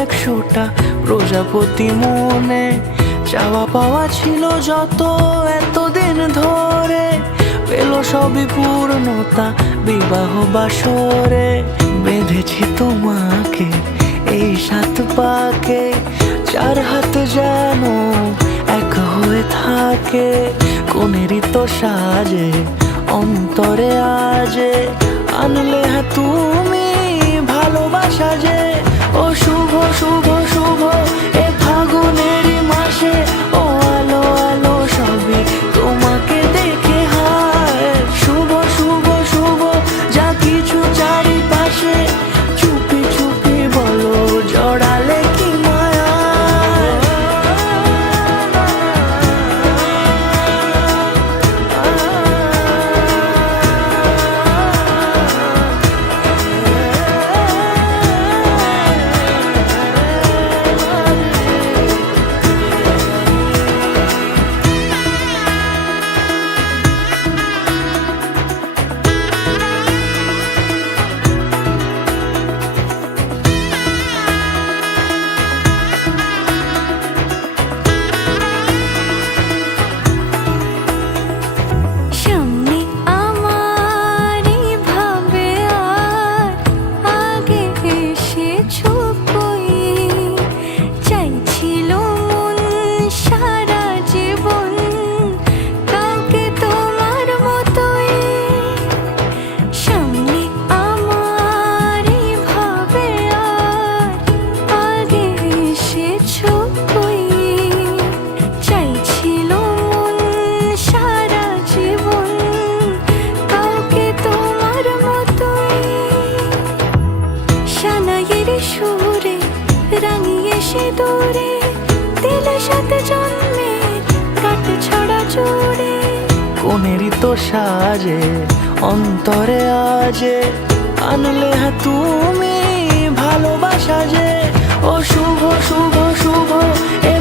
100টা প্রজাপতি মনে। চাওয়া পাওয়া ছিল যত এতদিন ধরে, পেল সবই পূর্ণতা বিবাহ বাসরে। বেঁধেছি তোমাকে এই 7 পাকে, 4 হাত যেন এক হয়ে থাকে। কোনেরই তো সাজে অন্তরে আজে, আনলে হ্যাঁ তুমি ভালোবাসা যে। ও শুভ শুভ শুভ এ ফাগুনেরই মাসে, ও আলো আলো সবই তোমাকে দেখে হায়। শুভ শুভ শুভ যা কিছু চারিপাশে, চুপি চুপি বলো জড়ালে কি মায়া। সুরে রাঙিয়ে সে দূরে, দিলে 7 জন্মের কাট ছড়া জোড়ে। কোনেরই তো সাজে অন্তরে আজে, আনলে হ্যাঁ তুমি ভালোবাসা যে। ও শুভ শুভ শুভ এ